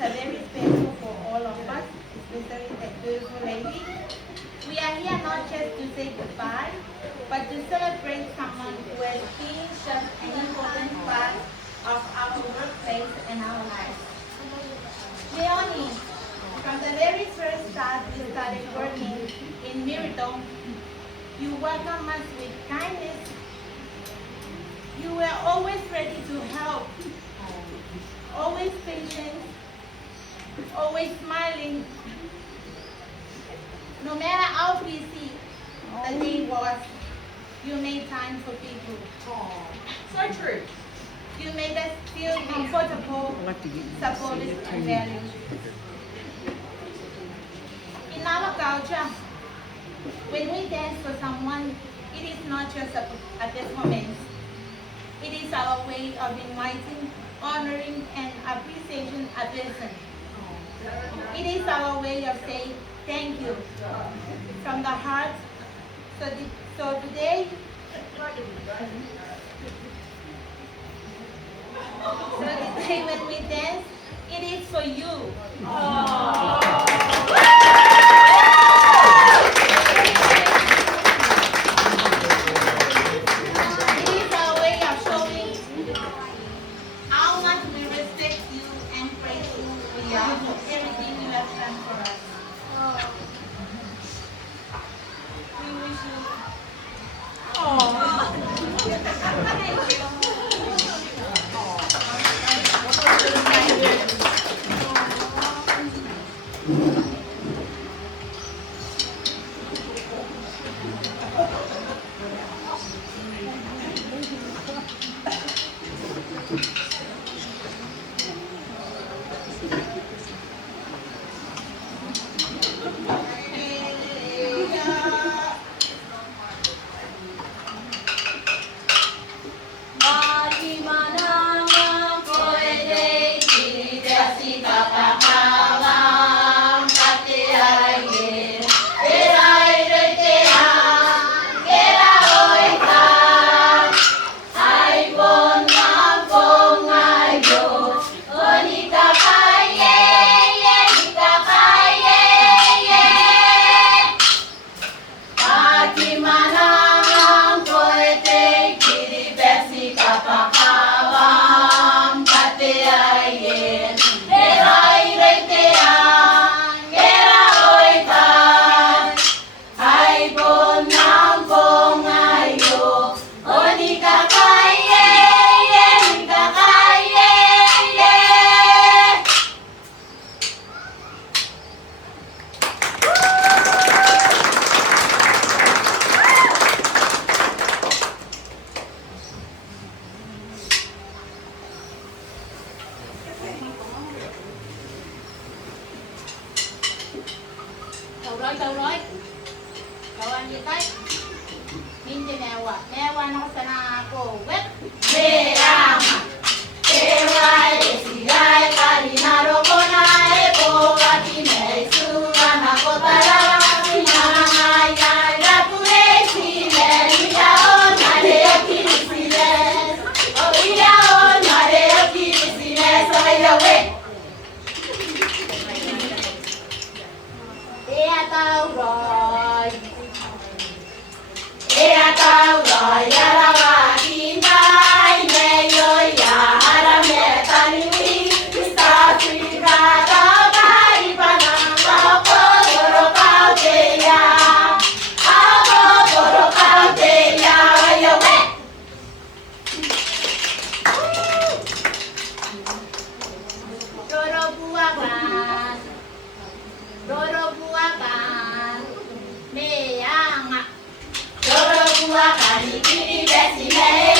are very special for all of us, especially that beautiful lady. We are here not just to say goodbye, but to celebrate someone who has been such an important part of our workplace and our lives. Leonie, from the very first start we started working in Miraton, you welcomed us with kindness. You were always ready to help, always patient, always smiling. No matter how busy the day was, you made time for people. So true. You made us feel comfortable, supported, and valued. In our culture, when we dance for someone, it is not just a performance. It is our way of inviting, honoring, and appreciating a person. It is our way of saying thank you from the heart. So today, when we dance, it is for you. It is our way of showing how much we respect you and grateful we are for everything you have done for us. We wish you. Thank you. Câu nói cậu anh gì tới min cho mẹ qua nó sana cô web mẹ am e wai si gai kari na ro kona e ko ati me su na ko tara na ngai ngai na pure si le ya o na le ki si le o ya o na le ki si le so ya we tao rồi ya la ba tin tai mẹ ơi ya ra mẹ ta ni ta chi ra ra bai ba na ba ko ro ka te ya a ko ro ka te ya yo me ro bua kan me yang ro bua kan ni ki be si me